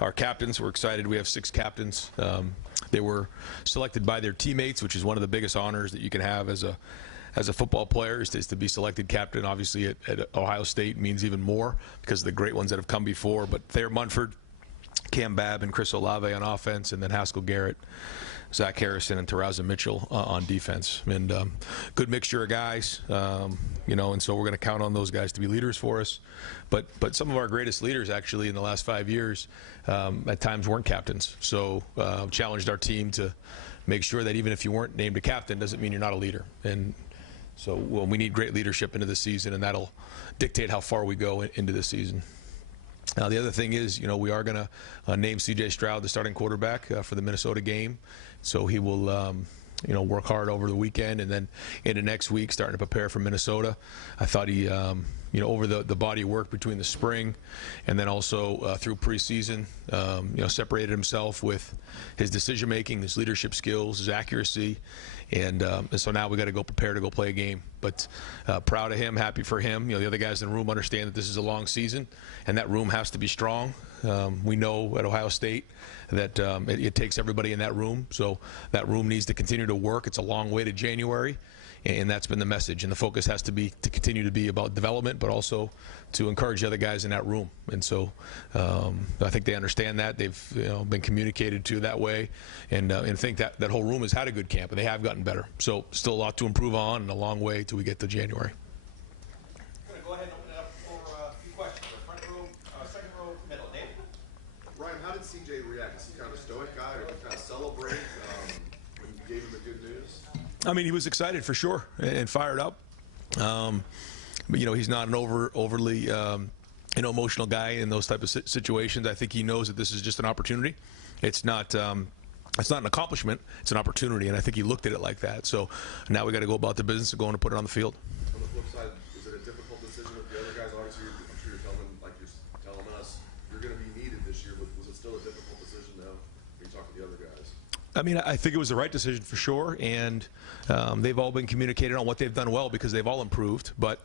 our captains. We're excited. We have 6 captains. They were selected by their teammates, which is one of the biggest honors that you can have as a football player, is to be selected captain. Obviously, at Ohio State means even more because of the great ones that have come before. But Thayer Munford, Cam Babb, and Chris Olave on offense, and then Haskell Garrett, Zach Harrison, and Terraza Mitchell on defense. And good mixture of guys, and so we're going to count on those guys to be leaders for us. But some of our greatest leaders, actually, in the last 5 years, at times weren't captains. So challenged our team to make sure that even if you weren't named a captain, doesn't mean you're not a leader. And so we need great leadership into the season, and that'll dictate how far we go into the season. The other thing is, we are going to name C.J. Stroud the starting quarterback for the Minnesota game. So he will, work hard over the weekend and then into next week, starting to prepare for Minnesota. I thought he, over the body of work between the spring and then also through preseason, separated himself with his decision-making, his leadership skills, his accuracy. And so now we got to go prepare to go play a game. But proud of him, happy for him. The other guys in the room understand that this is a long season, and that room has to be strong. We know at Ohio State that it takes everybody in that room. So that room needs to continue to work. It's a long way to January, and that's been the message. And the focus has to be to continue to be about development, but also to encourage the other guys in that room. And so I think they understand that. They've been communicated to that way, and think that whole room has had a good camp, and they have gotten better. So still a lot to improve on and a long way till we get to January. I'm going to go ahead and open it up for a few questions. Front row, second row, middle. David? Ryan, how did CJ react? Is he kind of a stoic guy, or did he kind of celebrate when you gave him the good news? I mean, he was excited for sure and fired up. But he's not an overly emotional guy in those type of situations. I think he knows that this is just an opportunity. It's not an accomplishment. It's an opportunity, and I think he looked at it like that. So now we got to go about the business of going to put it on the field. On the flip side, is it a difficult decision with the other guys? Obviously, I'm sure you're telling us you're going to be needed this year. Was it still a difficult decision now when you talk to the other guys? I mean, I think it was the right decision for sure, and they've all been communicated on what they've done well because they've all improved. But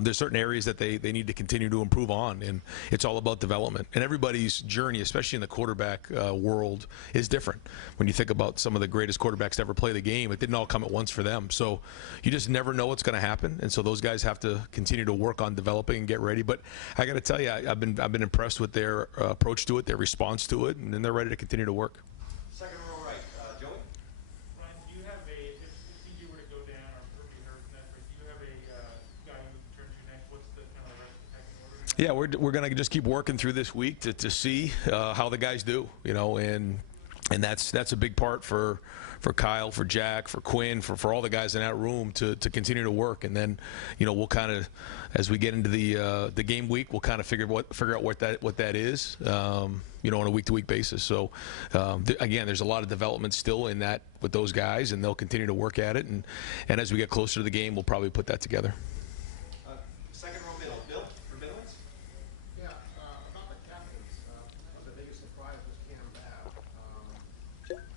there's certain areas that they need to continue to improve on, and it's all about development. And everybody's journey, especially in the quarterback world, is different. When you think about some of the greatest quarterbacks to ever play the game, it didn't all come at once for them. So you just never know what's going to happen, and so those guys have to continue to work on developing and get ready. But I got to tell you, I've been impressed with their approach to it, their response to it, and then they're ready to continue to work. Second row right. Joey? Ryan, do you have if CJ were to go down or be hurt from that, do you have a guy you would turn to next? What's the kind of the rest of the pecking order? Yeah, we're going to just keep working through this week to see how the guys do, and that's a big part for Kyle, for Jack, for Quinn, for all the guys in that room to continue to work. And then, we'll kind of, as we get into the game week, we'll kind of figure out what that is, on a week-to-week basis. So, again, there's a lot of development still in that with those guys, and they'll continue to work at it. And as we get closer to the game, we'll probably put that together. Second row middle. Bill, for Midlands? Yeah, about the captains, the biggest surprise was Cam Babb.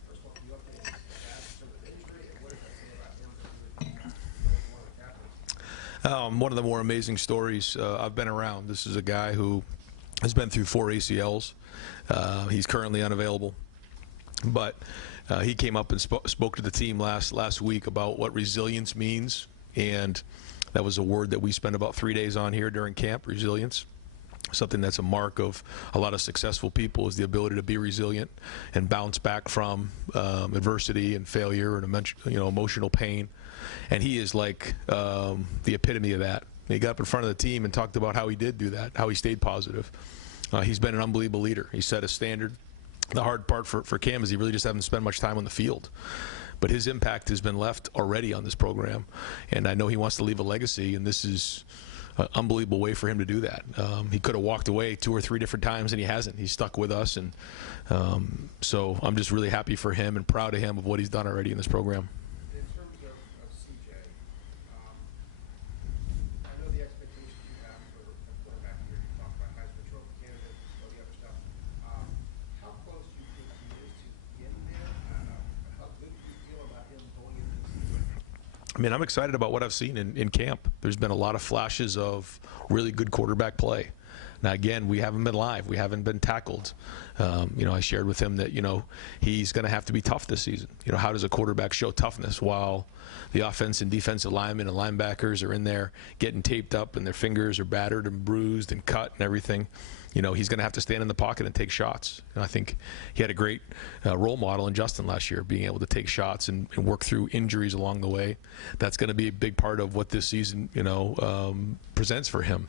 First of all, can you update us on that in terms of injury, and what does that say about him that he would be one of the captains? One of the more amazing stories I've been around. This is a guy who has been through 4 ACLs. He's currently unavailable, but he came up and spoke to the team last week about what resilience means, and that was a word that we spent about 3 days on here during camp. Resilience, something that's a mark of a lot of successful people, is the ability to be resilient and bounce back from adversity and failure and emotional pain. And he is like the epitome of that. He got up in front of the team and talked about how he did do that, how he stayed positive. He's been an unbelievable leader. He set a standard. The hard part for Cam is he really just hasn't spent much time on the field. But his impact has been left already on this program. And I know he wants to leave a legacy, and this is an unbelievable way for him to do that. He could have walked away 2 or 3 different times, and he hasn't. He's stuck with us. And so I'm just really happy for him and proud of him of what he's done already in this program. In terms of CJ, I know the expectations you have for a quarterback here. You talked about Heisman Trophy candidate, all the other stuff. How close do you think he is to getting there? How good do you feel about him going into the season? I mean, I'm excited about what I've seen in camp. There's been a lot of flashes of really good quarterback play. Now, again, we haven't been live. We haven't been tackled. I shared with him that, he's going to have to be tough this season. How does a quarterback show toughness while the offense and defensive linemen and linebackers are in there getting taped up and their fingers are battered and bruised and cut and everything? He's going to have to stand in the pocket and take shots. And I think he had a great role model in Justin last year, being able to take shots and work through injuries along the way. That's going to be a big part of what this season, presents for him.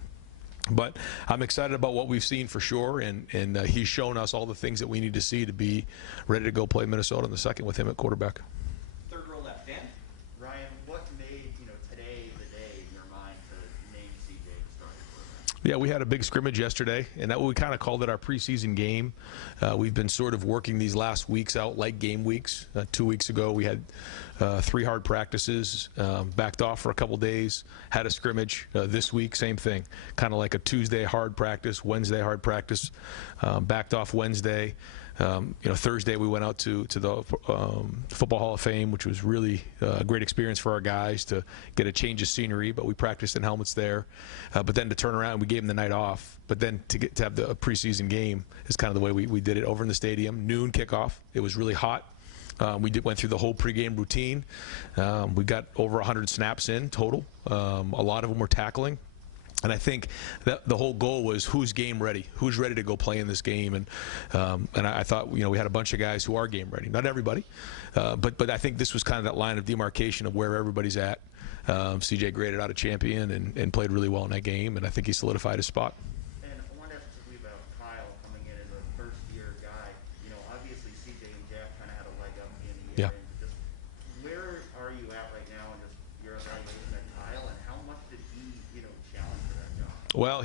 But I'm excited about what we've seen for sure, and he's shown us all the things that we need to see to be ready to go play Minnesota in the second with him at quarterback. Third row left, Dan. Ryan, what made today the day in your mind to name CJ the starting quarterback? Yeah, we had a big scrimmage yesterday, and we kind of called it our preseason game. We've been sort of working these last weeks out like game weeks. 2 weeks ago, we had 3 hard practices, backed off for a couple days, had a scrimmage. This week, same thing, kind of like a Tuesday hard practice, Wednesday hard practice, backed off Wednesday. Thursday we went out to the Football Hall of Fame, which was really a great experience for our guys to get a change of scenery, but we practiced in helmets there. But then to turn around, we gave them the night off. But then to have the preseason game is kind of the way we did it over in the stadium. Noon kickoff. It was really hot. We went through the whole pregame routine. We got over 100 snaps in total. A lot of them were tackling. And I think that the whole goal was who's game ready, who's ready to go play in this game, and I thought we had a bunch of guys who are game ready. Not everybody, but I think this was kind of that line of demarcation of where everybody's at. CJ graded out a champion and played really well in that game, and I think he solidified his spot. And I wanted to ask quickly about Kyle coming in as a first-year guy. Obviously CJ and Jack kind of had a leg up in the year. Yeah. And just where are you at right now in just your evaluation of Kyle, and how much did he, challenge for that job? Well,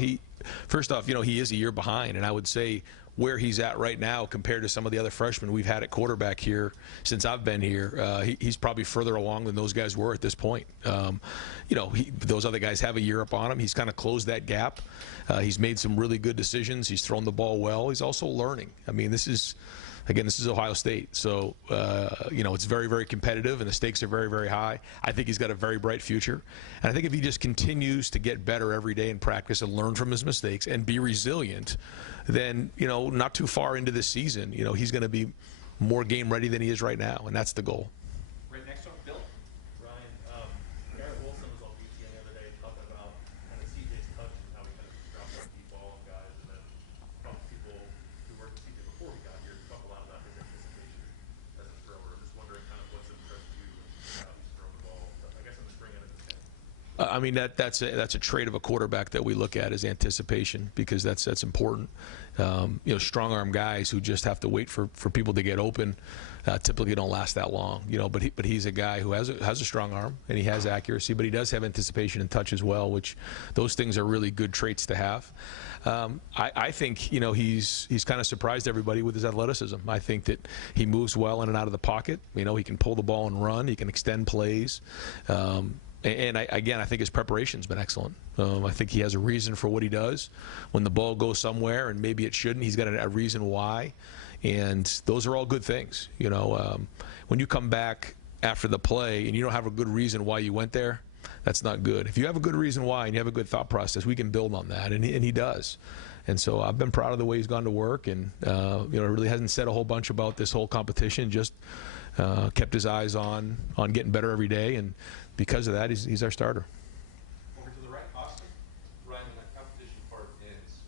first off, he is a year behind, and I would say where he's at right now compared to some of the other freshmen we've had at quarterback here since I've been here, he's probably further along than those guys were at this point. Those other guys have a year up on him. He's kind of closed that gap. He's made some really good decisions. He's thrown the ball well. He's also learning. I mean, this is Ohio State, so it's very, very competitive, and the stakes are very, very high. I think he's got a very bright future, and I think if he just continues to get better every day in practice and learn from his mistakes and be resilient, then not too far into this season, he's going to be more game ready than he is right now, and that's the goal. Right next up, Bill. Ryan, Garrett Wilson was on BTN the other day talking about kind of CJ's touch and how he kind of dropped that deep ball on guys, and then talked to people who worked with CJ before he got here, talk a lot about his anticipation as a thrower. I'm just wondering kind of what's impressed you and how he's thrown the ball, I guess, in the spring and in the camp. I mean, that's a trait of a quarterback that we look at is anticipation, because that's important. Strong arm guys who just have to wait for people to get open typically don't last that long. But he's a guy who has a strong arm and he has accuracy, but he does have anticipation and touch as well, which those things are really good traits to have. I think he's kind of surprised everybody with his athleticism. I think that he moves well in and out of the pocket. He can pull the ball and run. He can extend plays. And I think his preparation's been excellent. I think he has a reason for what he does. When the ball goes somewhere and maybe it shouldn't, he's got a reason why. And those are all good things. When you come back after the play and you don't have a good reason why you went there, that's not good. If you have a good reason why and you have a good thought process, we can build on that, and he does. And so I've been proud of the way he's gone to work, and really hasn't said a whole bunch about this whole competition, just kept his eyes on getting better every day, and because of that, he's our starter. Over to the right, Austin. Ryan, when that competition part ends,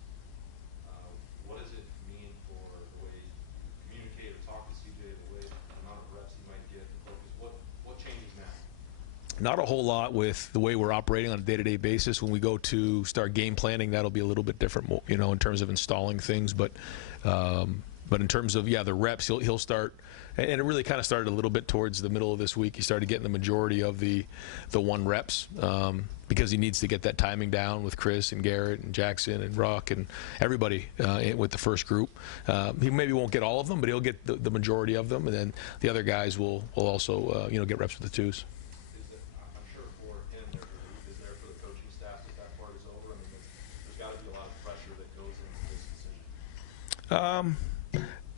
what does it mean for the way you communicate or talk to CJ, the way the amount of reps he might get, the focus? What changes now? Not a whole lot with the way we're operating on a day-to-day basis. When we go to start game planning, that'll be a little bit different, in terms of installing things. But in terms of the reps, he'll start. And it really kind of started a little bit towards the middle of this week. He started getting the majority of the 1 reps because he needs to get that timing down with Chris and Garrett and Jackson and Ruck and everybody with the first group. He maybe won't get all of them, but he'll get the majority of them, and then the other guys will also get reps with the 2s. I'm sure for him, there's relief is there for the coaching staff that part is over. I mean, there's got to be a lot of pressure that goes into this decision.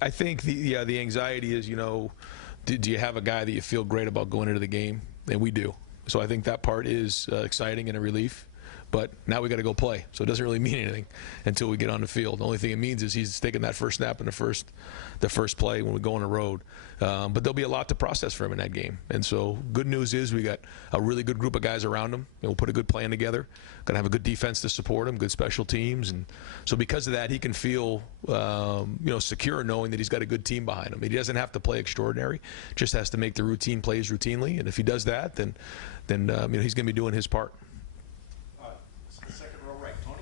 I think the anxiety is, do you have a guy that you feel great about going into the game? And we do. So I think that part is exciting and a relief. but now we got to go play. So it doesn't really mean anything until we get on the field. The only thing it means is he's taking that first snap in the first play when we go on the road. But there'll be a lot to process for him in that game. And so good news is we got a really good group of guys around him. We'll put a good plan together. Going to have a good defense to support him, good special teams. And so because of that, he can feel secure knowing that he's got a good team behind him. He doesn't have to play extraordinary, just has to make the routine plays routinely. And if he does that, then he's going to be doing his part. The second row right, Tony.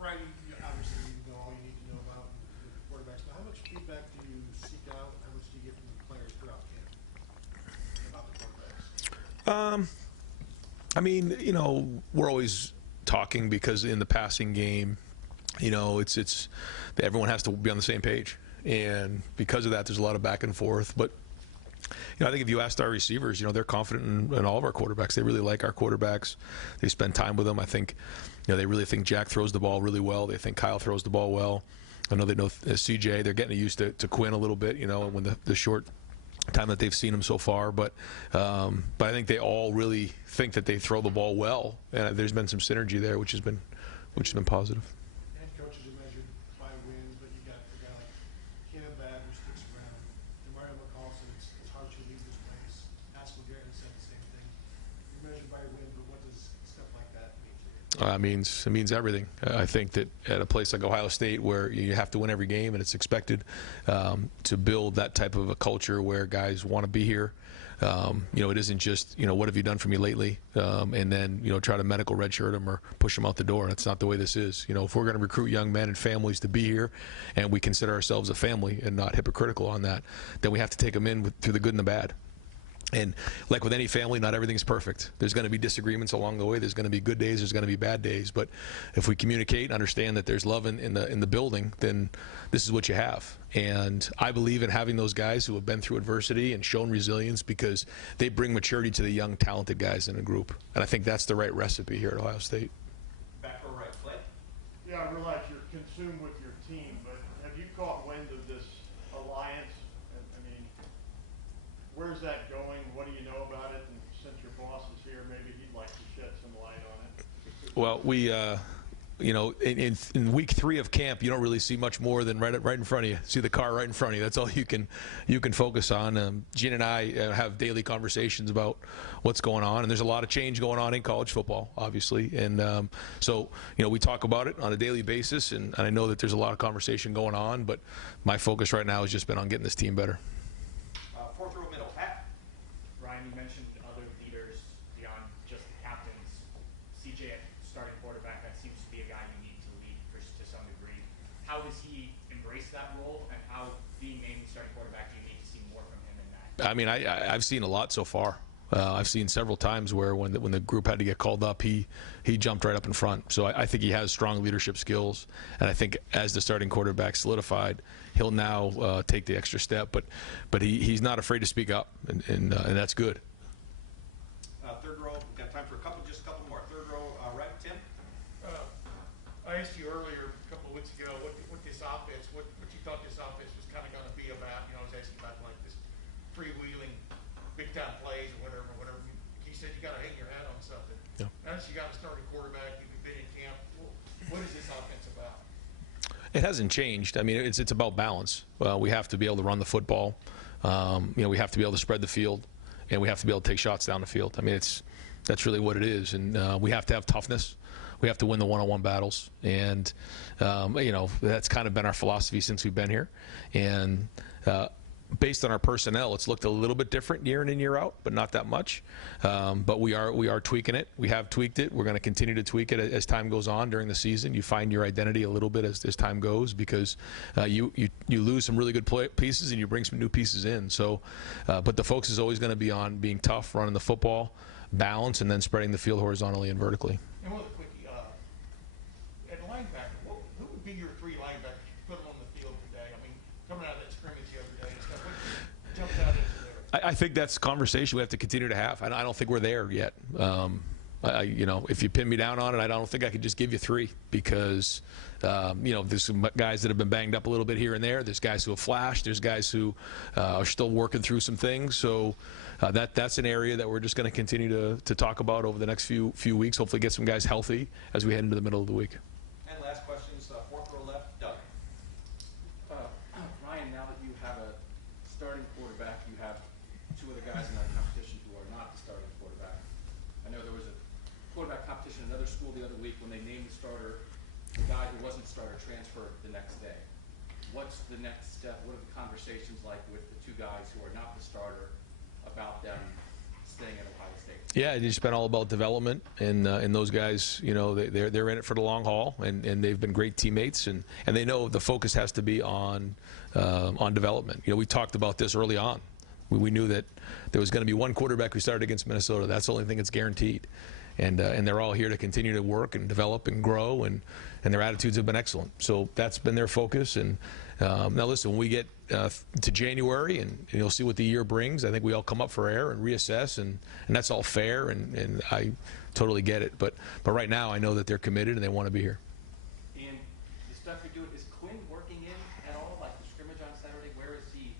Ryan, obviously you know all you need to know about the quarterbacks, but how much feedback do you seek out? How much do you get from the players throughout camp about the quarterbacks? We're always talking because in the passing game, it's everyone has to be on the same page, and because of that, there's a lot of back and forth. But I think if you asked our receivers, they're confident in all of our quarterbacks. They really like our quarterbacks. They spend time with them. I think, they really think Jack throws the ball really well. They think Kyle throws the ball well. I know they know CJ. They're getting used to Quinn a little bit, when the short time that they've seen him so far. But I think they all really think that they throw the ball well, and there's been some synergy there, which has been positive. Head coaches are measured by wins, but you got a guy like Cam Bad who sticks around. And Mario McCall said it's hard to leave this place. Haskell Garrett said the same thing. You're measured by wins, but what does stuff like that mean to you? It means everything. I think that at a place like Ohio State, where you have to win every game and it's expected, to build that type of a culture where guys want to be here. It isn't just, what have you done for me lately? And then, try to medical redshirt them or push them out the door. That's not the way this is. If we're going to recruit young men and families to be here, and we consider ourselves a family and not hypocritical on that, then we have to take them in through the good and the bad. And like with any family, not everything's perfect. There's going to be disagreements along the way. There's going to be good days. There's going to be bad days. But if we communicate and understand that there's love in the building, then this is what you have. And I believe in having those guys who have been through adversity and shown resilience, because they bring maturity to the young, talented guys in a group. And I think that's the right recipe here at Ohio State. Back row right, Clay. Yeah, I realize you're consumed with your team, but have you caught wind of this alliance? Where's that going? What do you know about it? And since your boss is here, maybe he'd like to shed some light on it. Well, we, in week 3 of camp, you don't really see much more than right in front of you. See the car right in front of you. That's all you can focus on. Gene and I have daily conversations about what's going on, and there's a lot of change going on in college football, obviously. And so we talk about it on a daily basis, and I know that there's a lot of conversation going on, but my focus right now has just been on getting this team better. Fourth row middle, Pat. Ryan, you mentioned other leaders beyond just the captains. CJ, starting quarterback, that seems to be a guy you need to lead to some degree. How does he embrace that role, and how, being named starting quarterback, do you need to see more from him in that? I've seen a lot so far. I've seen several times where when the group had to get called up, he jumped right up in front. So I think he has strong leadership skills, and I think as the starting quarterback solidified, he'll now take the extra step. But he's not afraid to speak up, and that's good. Third row, we've got time for just a couple more. Third row right, Tim. I asked you earlier, a couple of weeks ago, what this offense, what you thought this offense was kind of going to be about. I was asking about like this freewheeling, big-time plays or whatever. You said you got to hang your hat on something. Yeah. Now that you got a starting quarterback, you've been in camp. What is this offense about? It hasn't changed. It's about balance. We have to be able to run the football. We have to be able to spread the field, and we have to be able to take shots down the field. That's really what it is. And we have to have toughness. We have to win the one-on-one battles. And, that's kind of been our philosophy since we've been here. And based on our personnel, it's looked a little bit different year in and year out, but not that much. But we are tweaking it. We have tweaked it. We're going to continue to tweak it as time goes on during the season. You find your identity a little bit as time goes, because you lose some really good pieces and you bring some new pieces in. So, but the focus is always going to be on being tough, running the football, balance, and then spreading the field horizontally and vertically. And one other quickie, at linebacker, who would be your 3 linebackers if you put them on the field today? Coming out of that scrimmage the other day and stuff, what jumps out into there? I think that's a conversation we have to continue to have. I don't think we're there yet. You know, if you pin me down on it, I don't think I could just give you 3 because, you know, there's some guys that have been banged up a little bit here and there. There's guys who have flashed. There's guys who are still working through some things. So that's an area that we're just going to continue to talk about over the next few weeks. Hopefully get some guys healthy as we head into the middle of the week. And last questions, fourth row left, Doug. Ryan, now that you have a starting quarterback, you have 2 other guys in that competition who are not the starting quarterback. I know there was a quarterback competition in another school the other week when they named the starter, the guy who wasn't starter transferred the next day. What's the next step? What are the conversations like with the 2 guys who are not the starter about them staying at Ohio State? Yeah, it's been all about development, and those guys, you know, they're in it for the long haul, and they've been great teammates, and they know the focus has to be on development. You know, we talked about this early on. We knew that there was going to be one quarterback who started against Minnesota. That's the only thing that's guaranteed, and they're all here to continue to work and develop and grow, and their attitudes have been excellent. So that's been their focus. And now listen, when we get to January and you'll see what the year brings, I think we all come up for air and reassess, and that's all fair, and I totally get it. But right now I know that they're committed and they want to be here. And the stuff you're doing, is Quinn working in at all, like the scrimmage on Saturday? Where is he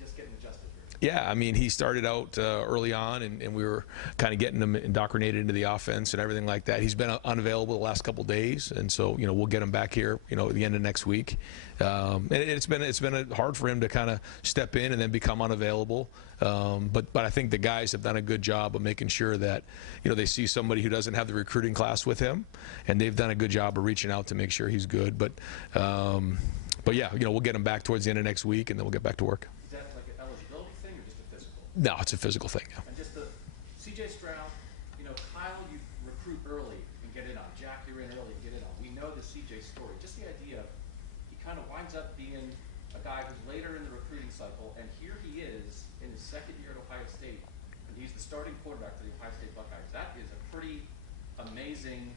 just getting adjusted here? Yeah, I mean, he started out early on, and we were kind of getting him indoctrinated into the offense and everything like that. He's been unavailable the last couple of days, and so, you know, we'll get him back here, you know, at the end of next week. And it's been hard for him to kind of step in and then become unavailable. But I think the guys have done a good job of making sure that, you know, they see somebody who doesn't have the recruiting class with him, and they've done a good job of reaching out to make sure he's good. But yeah, you know, we'll get him back towards the end of next week, and then we'll get back to work. Is that like an eligibility thing or just a physical? No, it's a physical thing. Yeah. And just the C.J. Stroud, you know, Kyle, you recruit early and get in on. Jack, you're in early and get in on. We know the C.J. story. Just the idea of he kind of winds up being a guy who's later in the recruiting cycle, and here he is in his 2nd year at Ohio State, and he's the starting quarterback for the Ohio State Buckeyes. That is a pretty amazing,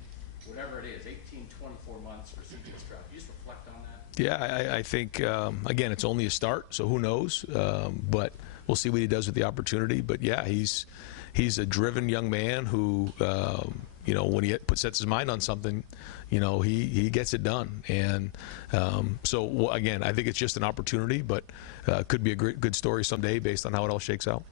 whatever it is, 18, 24 months for C.J. Stroud. Can you just reflect on that? Yeah, I think, again, it's only a start, so who knows? But we'll see what he does with the opportunity. But, yeah, he's a driven young man who, you know, when he sets his mind on something, you know, he gets it done. And so, again, I think it's just an opportunity, but could be a good story someday based on how it all shakes out.